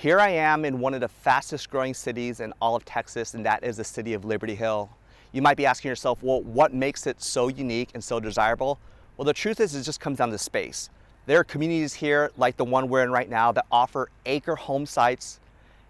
Here I am in one of the fastest growing cities in all of Texas, and that is the city of Liberty Hill. You might be asking yourself, well, what makes it so unique and so desirable? Well, the truth is it just comes down to space. There are communities here like the one we're in right now that offer acre home sites.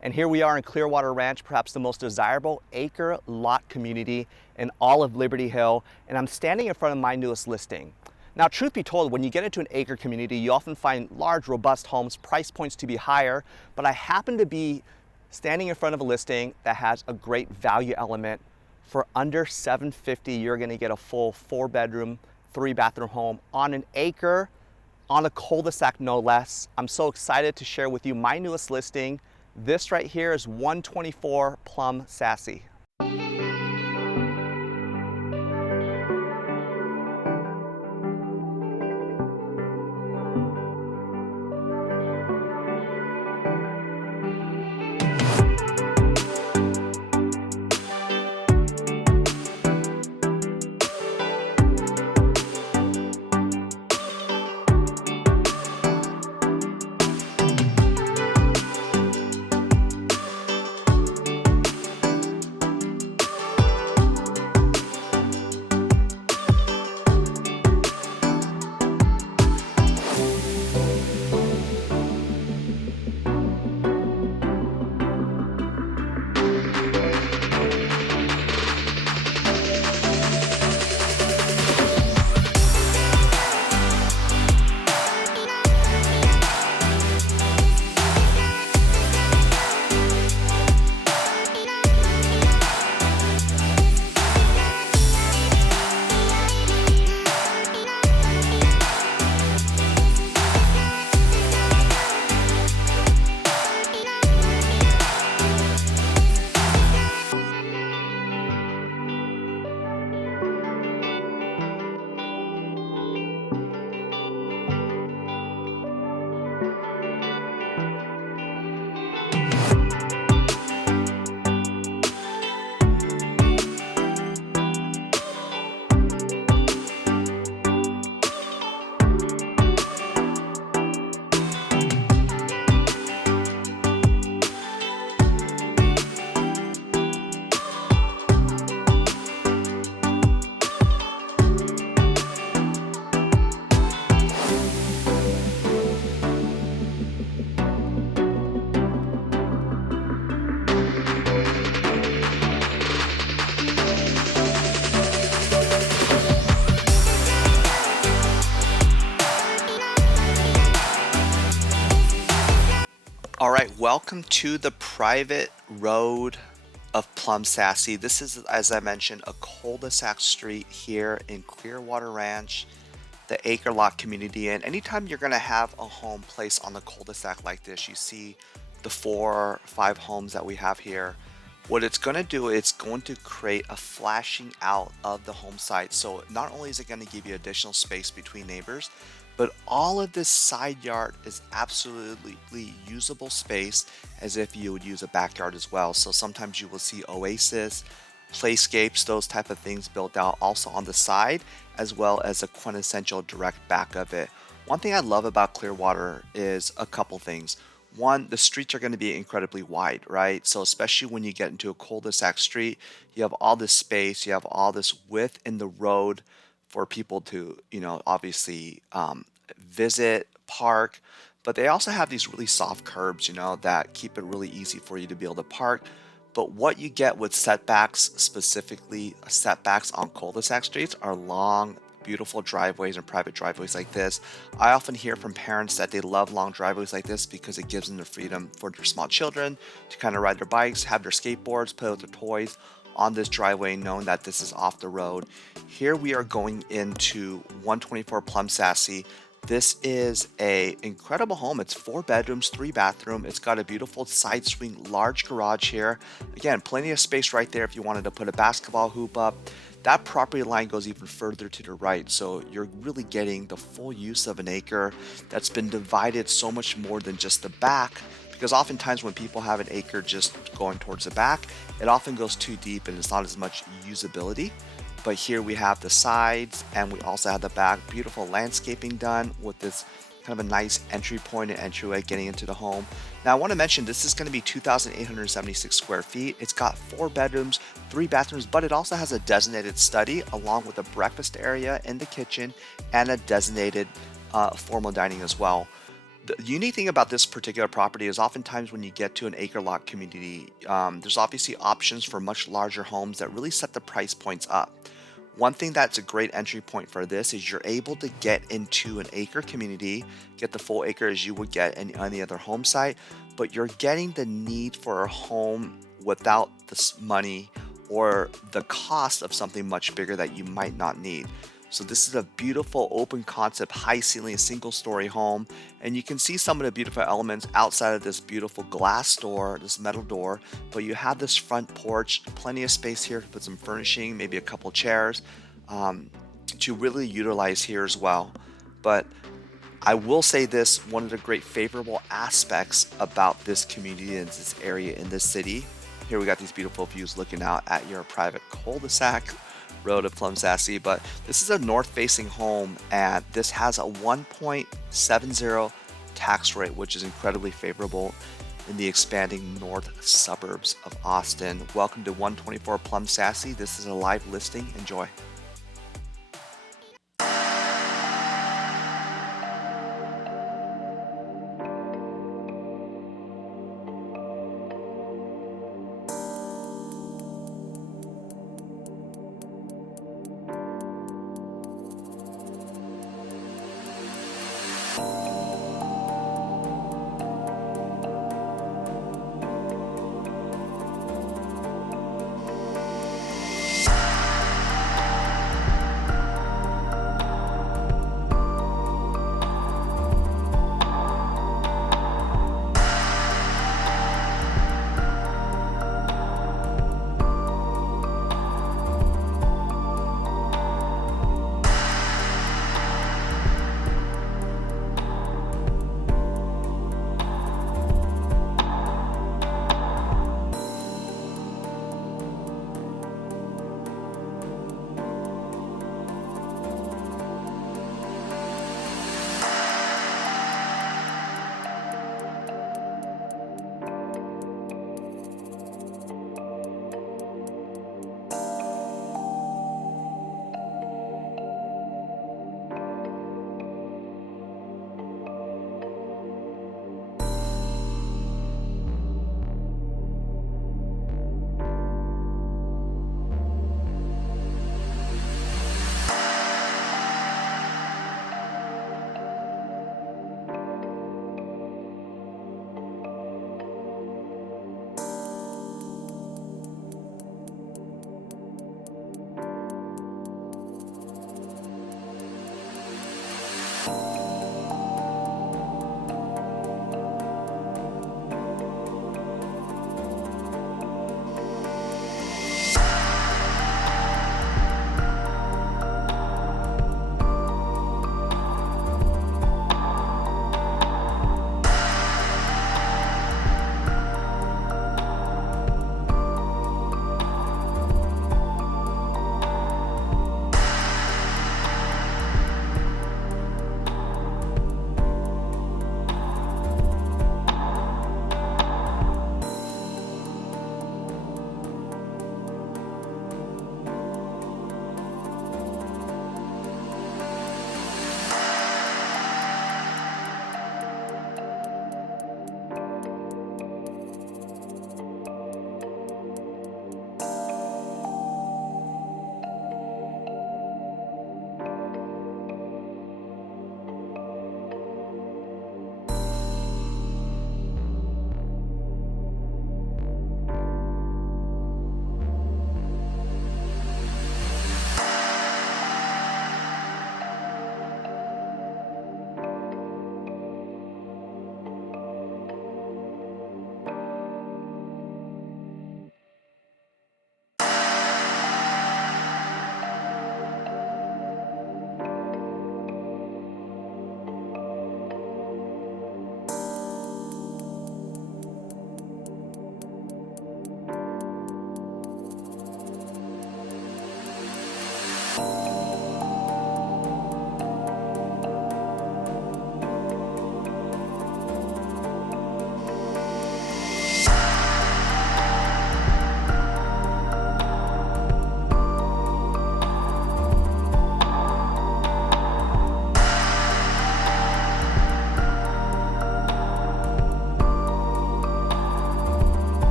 And here we are in Clearwater Ranch, perhaps the most desirable acre lot community in all of Liberty Hill. And I'm standing in front of my newest listing. Now, truth be told, when you get into an acre community, you often find large, robust homes, price points to be higher, but I happen to be standing in front of a listing that has a great value element. For under $750, you're gonna get a full 4-bedroom, 3-bathroom home on an acre, on a cul-de-sac no less. I'm so excited to share with you my newest listing. This right here is 124 Plum, Sassy. All right, welcome to the private road of Plum, Sassy. This is, as I mentioned, a cul-de-sac street here in Clearwater Ranch, the acre lot community. And anytime you're gonna have a home placed on the cul-de-sac like this, you see the 4 or 5 homes that we have here. What it's gonna do, it's going to create a flashing out of the home site. So not only is it gonna give you additional space between neighbors, but all of this side yard is absolutely usable space as if you would use a backyard as well. So sometimes you will see oasis, playscapes, those type of things built out also on the side, as well as a quintessential direct back of it. One thing I love about Clearwater is a couple things. One, the streets are going to be incredibly wide, right? So especially when you get into a cul-de-sac street, you have all this space, you have all this width in the road for people to, obviously visit, park, but they also have these really soft curbs, that keep it really easy for you to be able to park. But what you get with setbacks, specifically setbacks on cul-de-sac streets, are long, beautiful driveways and private driveways like this. I often hear from parents that they love long driveways like this because it gives them the freedom for their small children to kind of ride their bikes, have their skateboards, play with their toys on this driveway, knowing that this is off the road. Here we are going into 124 Plum, Sassy. This is a incredible home. It's 4 bedrooms, 3 bathroom. It's got a beautiful side swing, large garage here. Again, plenty of space right there if you wanted to put a basketball hoop up. That property line goes even further to the right, so you're really getting the full use of an acre that's been divided so much more than just the back, because oftentimes when people have an acre just going towards the back, it often goes too deep and it's not as much usability. But here we have the sides and we also have the back. Beautiful landscaping done with this kind of a nice entry point and entryway getting into the home. Now, I want to mention this is going to be 2,876 square feet. It's got 4 bedrooms, 3 bathrooms, but it also has a designated study along with a breakfast area in the kitchen and a designated formal dining as well. The unique thing about this particular property is oftentimes when you get to an acre lot community, there's obviously options for much larger homes that really set the price points up. One thing that's a great entry point for this is you're able to get into an acre community, get the full acre as you would get in any other home site, but you're getting the need for a home without this money or the cost of something much bigger that you might not need. So this is a beautiful open concept, high ceiling, single story home. And you can see some of the beautiful elements outside of this beautiful glass door, this metal door. But you have this front porch, plenty of space here to put some furnishing, maybe a couple chairs um, to really utilize here as well. But I will say this, one of the great favorable aspects about this community and this area in this city. Here we got these beautiful views looking out at your private cul-de-sac road of Plum Sassy, but this is a north facing home and this has a 1.70 tax rate, which is incredibly favorable in the expanding north suburbs of Austin. Welcome to 124 Plum Sassy. This is a live listing. Enjoy.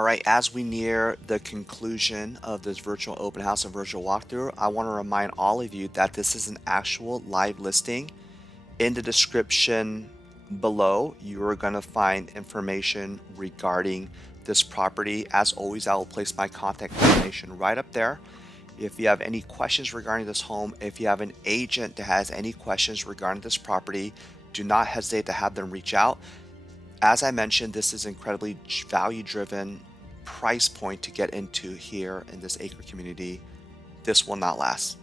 All right, as we near the conclusion of this virtual open house and virtual walkthrough, I want to remind all of you that this is an actual live listing. In the description below, you are going to find information regarding this property. As always, I will place my contact information right up there. If you have any questions regarding this home, if you have an agent that has any questions regarding this property, do not hesitate to have them reach out. As I mentioned, this is incredibly value driven price point to get into here in this acre community. This will not last.